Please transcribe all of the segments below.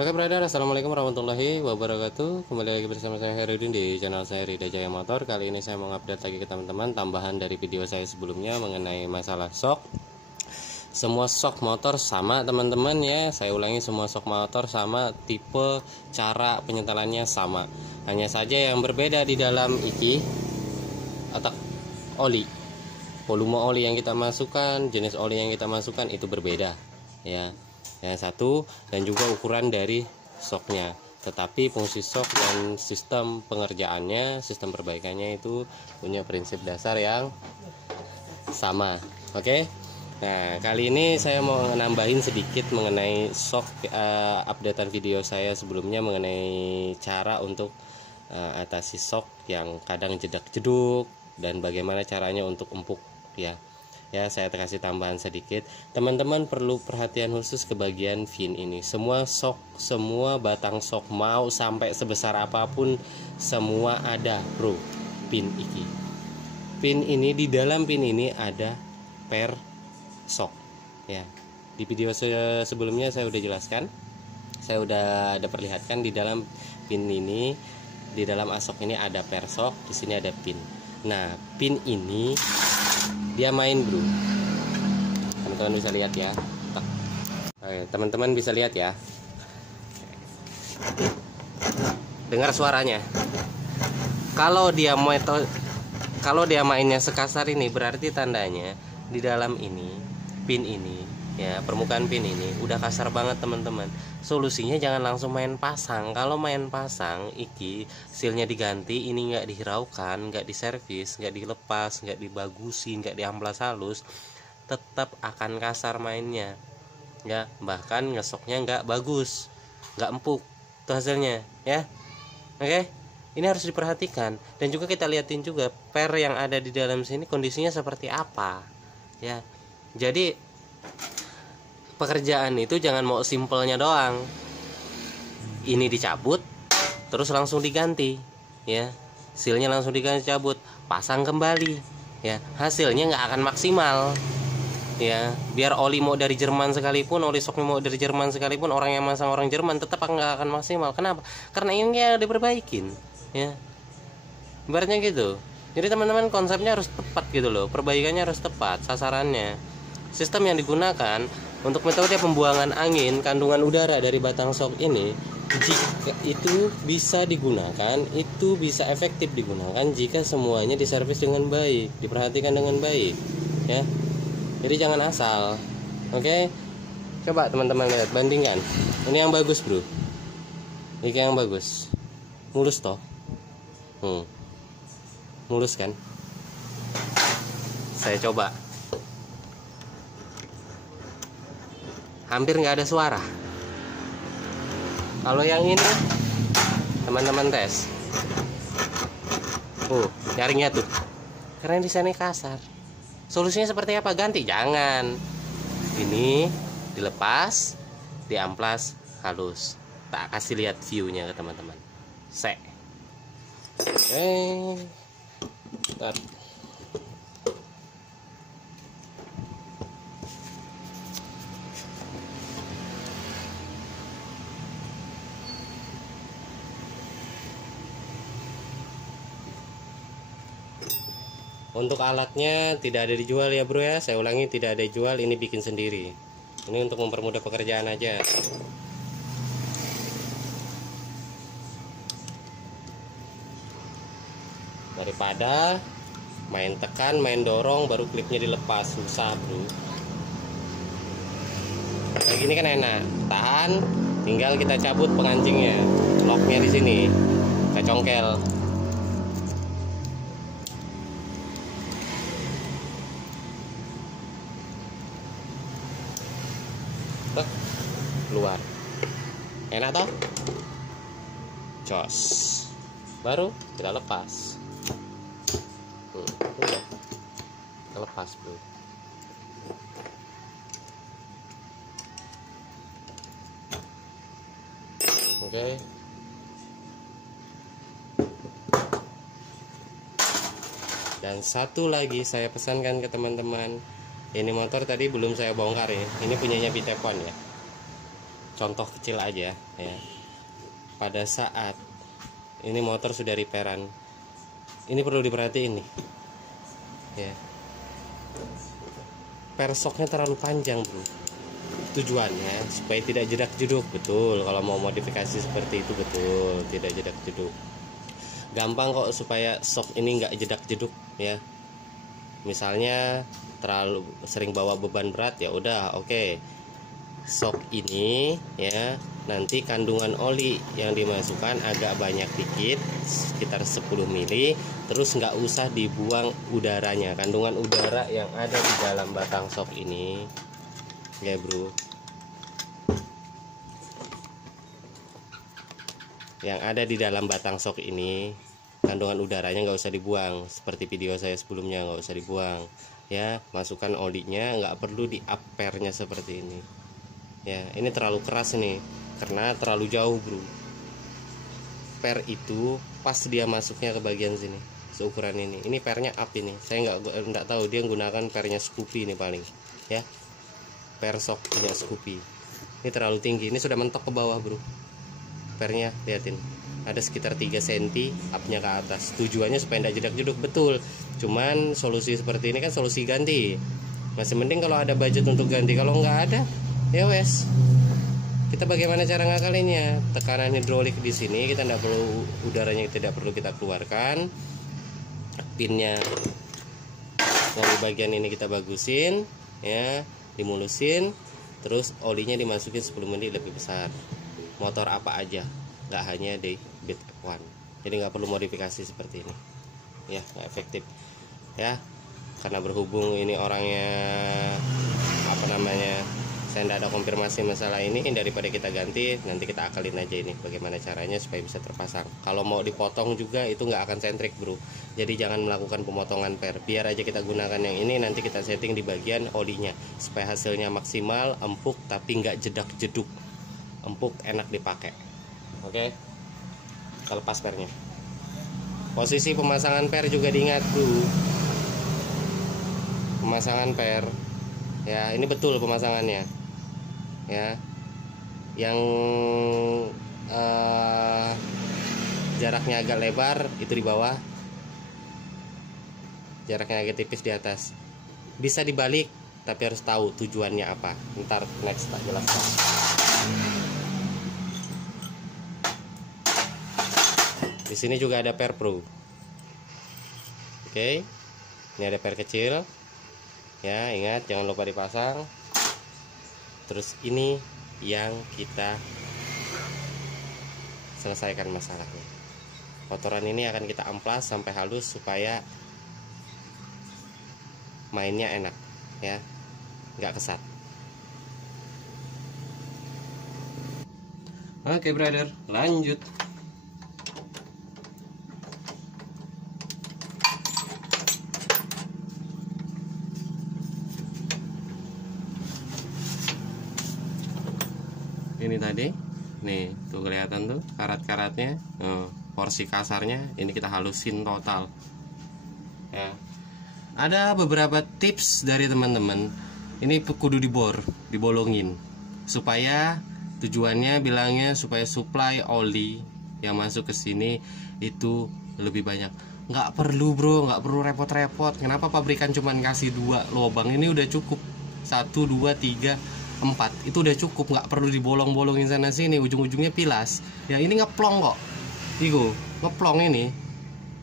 Oke brother, assalamualaikum warahmatullahi wabarakatuh. Kembali lagi bersama saya Herudin di channel saya Rida Jaya Motor. Kali ini saya mau update lagi ke teman-teman tambahan dari video saya sebelumnya mengenai masalah shock. Semua shock motor sama teman-teman ya. Saya ulangi, semua shock motor sama, tipe cara penyetelannya sama. Hanya saja yang berbeda di dalam iki atau oli, volume oli yang kita masukkan, jenis oli yang kita masukkan itu berbeda ya. Yang satu, dan juga ukuran dari shocknya, tetapi fungsi shock dan sistem pengerjaannya, sistem perbaikannya itu punya prinsip dasar yang sama. Oke. Nah, kali ini saya mau nambahin sedikit mengenai shock, updatean video saya sebelumnya mengenai cara untuk atasi shock yang kadang jedak-jeduk dan bagaimana caranya untuk empuk ya. Ya, saya kasih tambahan sedikit. Teman-teman perlu perhatian khusus ke bagian pin ini. Semua shock, semua batang shock mau sampai sebesar apapun semua ada, bro. Pin iki. Pin ini, di dalam pin ini ada per shock. Ya. Di video sebelumnya saya udah jelaskan. Saya udah ada perlihatkan di dalam pin ini, di dalam asok ini ada per shock, di sini ada pin. Nah, pin ini dia main, bro. Teman-teman bisa lihat ya. Teman-teman bisa lihat ya. Dengar suaranya. Kalau dia mainnya sekasar ini, berarti tandanya di dalam ini, pin ini ya, permukaan pin ini udah kasar banget teman-teman. Solusinya jangan langsung main pasang. Kalau main pasang iki sealnya diganti, ini nggak dihiraukan, nggak diservis, nggak dilepas, nggak dibagusin, nggak diamplas halus, tetap akan kasar mainnya ya. Bahkan ngesoknya nggak bagus, nggak empuk itu hasilnya ya. Oke, ini harus diperhatikan. Dan juga kita liatin juga per yang ada di dalam sini kondisinya seperti apa ya. Jadi pekerjaan itu jangan mau simpelnya doang, ini dicabut terus langsung diganti ya, sealnya langsung diganti, cabut, pasang kembali ya, hasilnya nggak akan maksimal ya. Biar oli mau dari Jerman sekalipun, oli shocknya mau dari Jerman sekalipun, orang yang masang orang Jerman tetap nggak akan maksimal. Kenapa? Karena ini yang diperbaikin ya, ibaratnya gitu. Jadi teman-teman konsepnya harus tepat gitu loh, perbaikannya harus tepat sasarannya. Sistem yang digunakan untuk metode pembuangan angin kandungan udara dari batang shock ini, jika itu bisa digunakan, itu bisa efektif digunakan jika semuanya diservis dengan baik, diperhatikan dengan baik ya. Jadi jangan asal. Oke. Coba teman-teman lihat, bandingkan. Ini yang bagus, bro. Ini yang bagus. Mulus toh. Mulus kan? Saya coba. Hampir nggak ada suara. Kalau yang ini teman-teman tes, nyaringnya tuh, karena desainnya kasar. Solusinya seperti apa? Ganti? Jangan. Ini dilepas, diamplas halus. Tak kasih lihat viewnya ke teman-teman. Bentar. Untuk alatnya tidak ada dijual ya, bro ya. Saya ulangi, tidak ada dijual, ini bikin sendiri. Ini untuk mempermudah pekerjaan aja. Daripada main tekan, main dorong, baru klipnya dilepas, susah, bro. Kayak gini kan enak, tahan, tinggal kita cabut pengancingnya, locknya di sini, kita congkel. Keluar, enak toh, jos, baru kita lepas. Udah kita lepas, bro. Oke. Dan satu lagi saya pesankan ke teman-teman, ini motor tadi belum saya bongkar ya, ini punyanya Bitefon ya. contoh kecil aja ya. Pada saat ini motor sudah repairan, ini perlu diperhatiin nih ya, persoknya terlalu panjang bro. Tujuannya supaya tidak jedak-jeduk. Betul, kalau mau modifikasi seperti itu betul, tidak jedak-jeduk. Gampang kok supaya sok ini nggak jedak-jeduk ya. Misalnya terlalu sering bawa beban berat, ya udah oke. Sok ini ya, nanti kandungan oli yang dimasukkan agak banyak dikit, sekitar 10 mili. Terus nggak usah dibuang udaranya, kandungan udara yang ada di dalam batang sok ini ya bro, yang ada di dalam batang sok ini, kandungan udaranya nggak usah dibuang. Seperti video saya sebelumnya, nggak usah dibuang ya. Masukkan olinya, nggak perlu di up pairnya seperti ini ya. Ini terlalu keras nih karena terlalu jauh bro. Per itu pas dia masuknya ke bagian sini, seukuran ini pernya up ini. Saya nggak tahu dia menggunakan pernya Scoopy ini paling ya. Per sok punya Scoopy ini terlalu tinggi, ini sudah mentok ke bawah bro. Pernya liatin, ada sekitar 3 cm upnya ke atas. Tujuannya supaya tidak jedak-jeduk, betul. Cuman solusi seperti ini kan solusi ganti. Masih mending kalau ada budget untuk ganti. Kalau nggak ada ya wes, kita bagaimana cara ngakalinnya? Tekanan hidrolik di sini kita tidak perlu, udaranya tidak perlu kita keluarkan. Pinnya dari bagian ini kita bagusin ya, dimulusin. Terus olinya dimasukin 10 mili lebih besar. Motor apa aja, nggak hanya di Beat F1. Jadi nggak perlu modifikasi seperti ini ya, nggak efektif ya. Karena berhubung ini orangnya apa namanya, saya tidak ada konfirmasi masalah ini, daripada kita ganti, nanti kita akalin aja ini bagaimana caranya supaya bisa terpasang. Kalau mau dipotong juga itu nggak akan sentrik bro. Jadi jangan melakukan pemotongan per, biar aja kita gunakan yang ini. Nanti kita setting di bagian olinya supaya hasilnya maksimal, empuk tapi nggak jedak-jeduk, empuk, enak dipakai. Oke, kita lepas pernya. Posisi pemasangan per juga diingat bro. Pemasangan per ya, ini betul pemasangannya ya. Yang jaraknya agak lebar itu di bawah, jaraknya agak tipis di atas. Bisa dibalik tapi harus tahu tujuannya apa. Ntar next tak jelaskan. Di sini juga ada per pro. Oke, ini ada per kecil ya, ingat jangan lupa dipasang. Terus ini yang kita selesaikan masalahnya. Kotoran ini akan kita amplas sampai halus supaya mainnya enak ya, nggak kesat. Oke brother, lanjut. Ini tadi nih tuh kelihatan tuh karat-karatnya, porsi kasarnya ini kita halusin total ya. Ada beberapa tips dari teman-teman, ini kudu dibolongin supaya tujuannya bilangnya supaya supply oli yang masuk ke sini itu lebih banyak. Nggak perlu bro, nggak perlu repot-repot. Kenapa pabrikan cuman kasih 2 lubang? Ini udah cukup, 1, 2, 3, 4 itu udah cukup, nggak perlu dibolong-bolongin sana sini, ujung-ujungnya pilas ya. Ini ngeplong kok, itu ngeplong ini,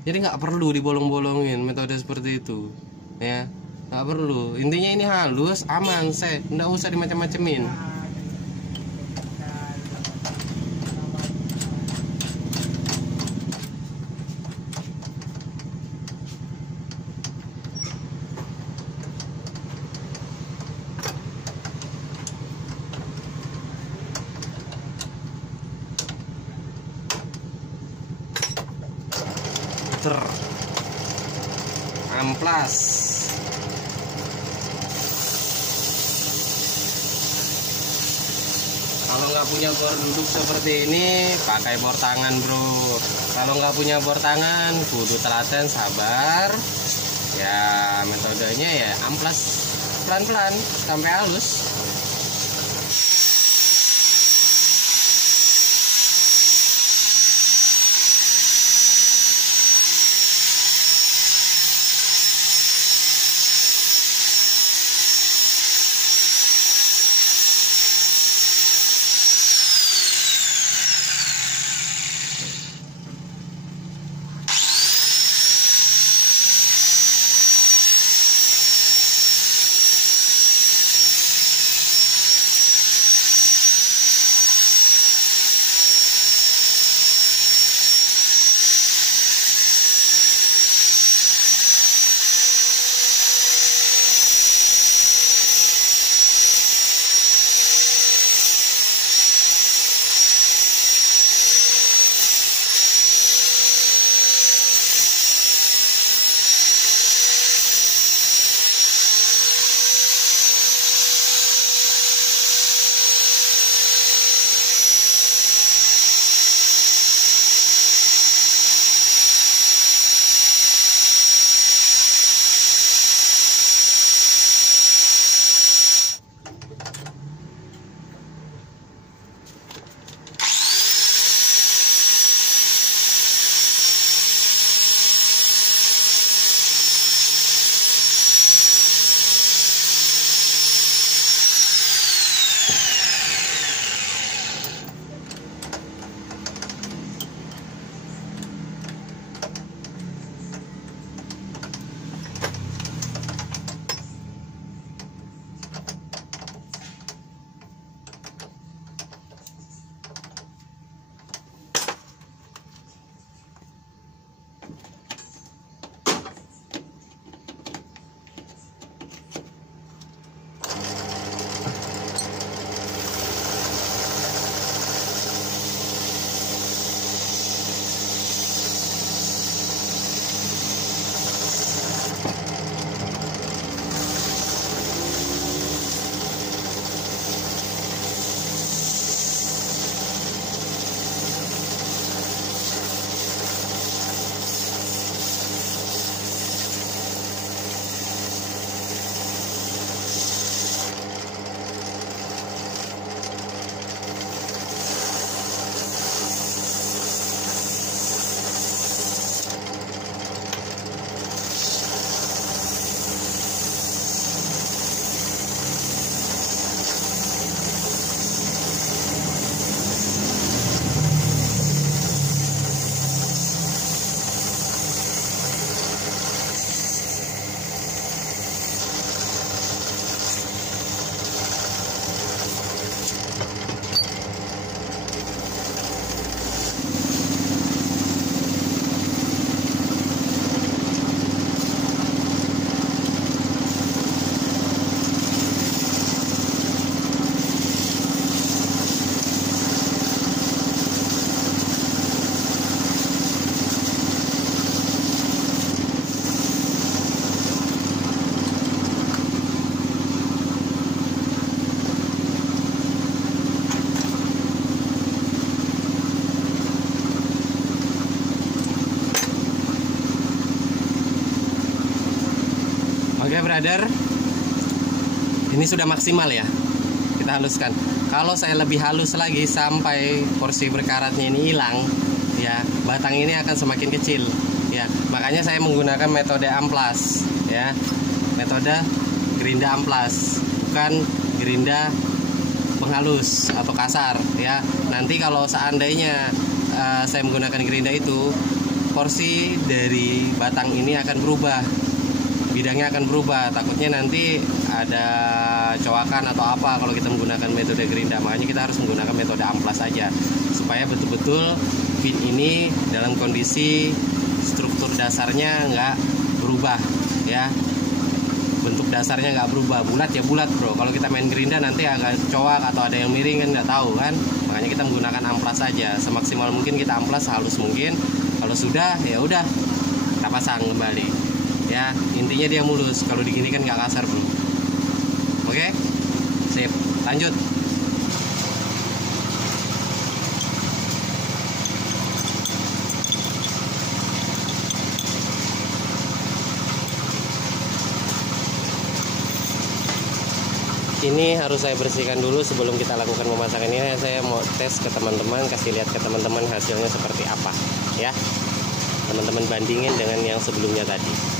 jadi nggak perlu dibolong-bolongin metode seperti itu ya, nggak perlu. Intinya ini halus, aman, nggak usah dimacem-macemin. Amplas. Kalau nggak punya bor duduk seperti ini, pakai bor tangan bro. Kalau nggak punya bor tangan, kudu telaten, sabar ya. Metodenya ya amplas pelan-pelan sampai halus. brother, ini sudah maksimal ya, kita haluskan. Kalau saya lebih halus lagi sampai porsi berkaratnya ini hilang ya, batang ini akan semakin kecil ya. Makanya saya menggunakan metode amplas ya, metode gerinda amplas, bukan gerinda penghalus atau kasar ya. Nanti kalau seandainya saya menggunakan gerinda itu, porsi dari batang ini akan berubah, bidangnya akan berubah. Takutnya nanti ada coakan atau apa kalau kita menggunakan metode gerinda. Makanya kita harus menggunakan metode amplas saja, supaya betul-betul pin ini dalam kondisi struktur dasarnya nggak berubah ya. Bentuk dasarnya nggak berubah, bulat ya bulat bro. Kalau kita main gerinda nanti agak coak atau ada yang miring kan nggak tahu kan. Makanya kita menggunakan amplas saja, semaksimal mungkin kita amplas halus mungkin. Kalau sudah ya udah kita pasang kembali ya. Intinya dia mulus, kalau digini kan nggak kasar bro. Oke, sip, lanjut. Ini harus saya bersihkan dulu sebelum kita lakukan pemasakan ini. Saya mau tes ke teman-teman, kasih lihat ke teman-teman hasilnya seperti apa ya. Teman-teman bandingin dengan yang sebelumnya tadi.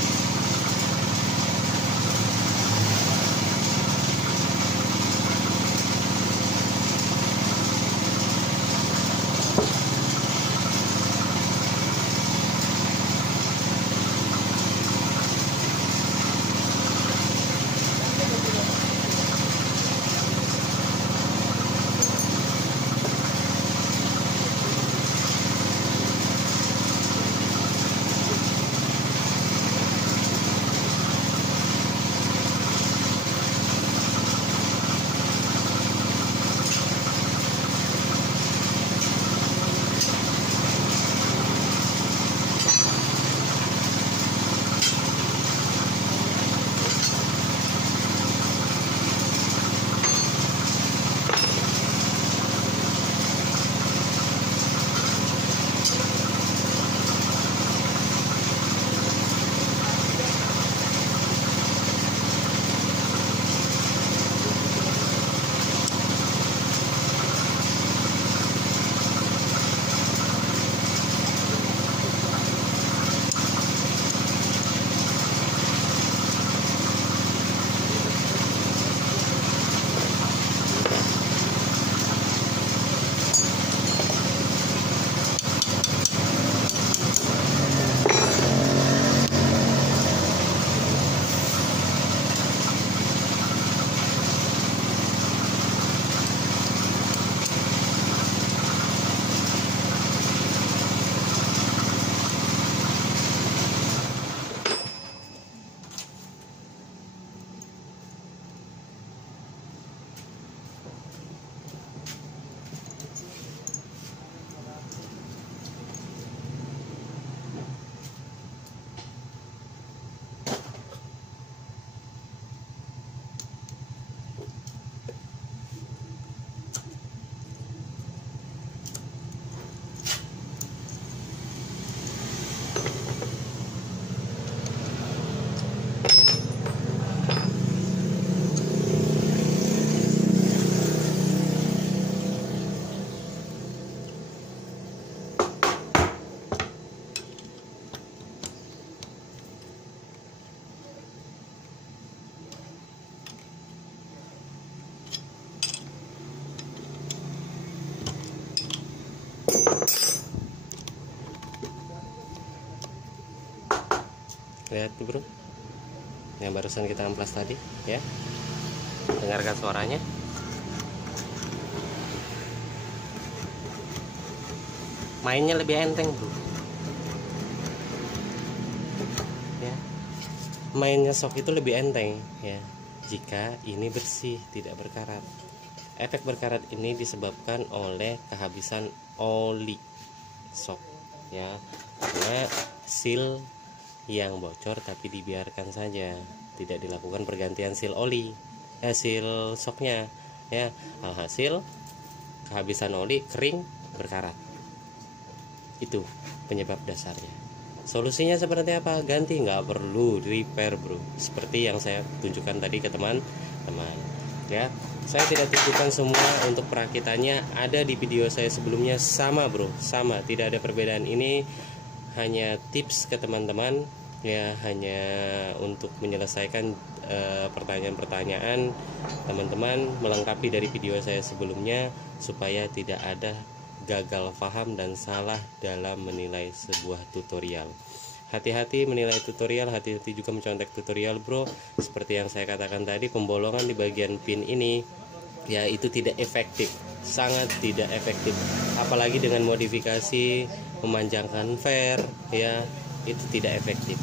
Lihat tuh bro, yang barusan kita amplas tadi ya. Dengarkan suaranya. Mainnya lebih enteng bro ya. Mainnya sok itu lebih enteng ya, jika ini bersih, tidak berkarat. Efek berkarat ini disebabkan oleh kehabisan oli sok ya, karena seal yang bocor tapi dibiarkan saja, tidak dilakukan pergantian seal oli, seal soknya ya. Alhasil kehabisan oli, kering, berkarat. Itu penyebab dasarnya. Solusinya seperti apa? Ganti, nggak perlu repair bro, seperti yang saya tunjukkan tadi ke teman-teman ya. Saya tidak tunjukkan semua untuk perakitannya, ada di video saya sebelumnya, sama bro, sama, tidak ada perbedaan. Ini hanya tips ke teman-teman ya, hanya untuk menyelesaikan pertanyaan-pertanyaan teman-teman, melengkapi dari video saya sebelumnya supaya tidak ada gagal paham dan salah dalam menilai sebuah tutorial. Hati-hati menilai tutorial, hati-hati juga mencontek tutorial bro. Seperti yang saya katakan tadi, pembolongan di bagian pin ini ya itu tidak efektif, sangat tidak efektif. Apalagi dengan modifikasi memanjangkan fair ya, itu tidak efektif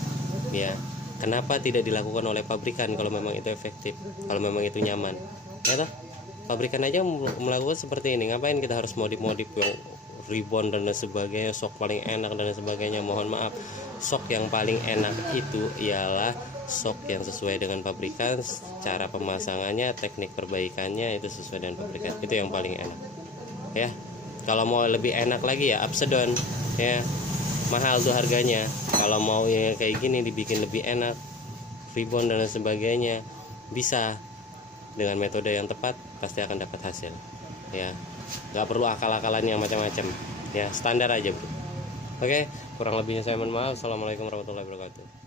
ya. Kenapa tidak dilakukan oleh pabrikan kalau memang itu efektif, kalau memang itu nyaman ya toh? Pabrikan aja melakukan seperti ini, ngapain kita harus modif-modif yang ribbon dan sebagainya, sok paling enak dan sebagainya. Mohon maaf, sok yang paling enak itu ialah sok yang sesuai dengan pabrikan, cara pemasangannya, teknik perbaikannya itu sesuai dengan pabrikan, itu yang paling enak ya. Kalau mau lebih enak lagi ya upside ya, mahal tuh harganya. Kalau mau yang kayak gini dibikin lebih enak, ribbon dan sebagainya, bisa dengan metode yang tepat pasti akan dapat hasil ya. Nggak perlu akal-akalan yang macam-macam ya, standar aja bro. Oke, kurang lebihnya saya mohon maaf. Assalamualaikum warahmatullahi wabarakatuh.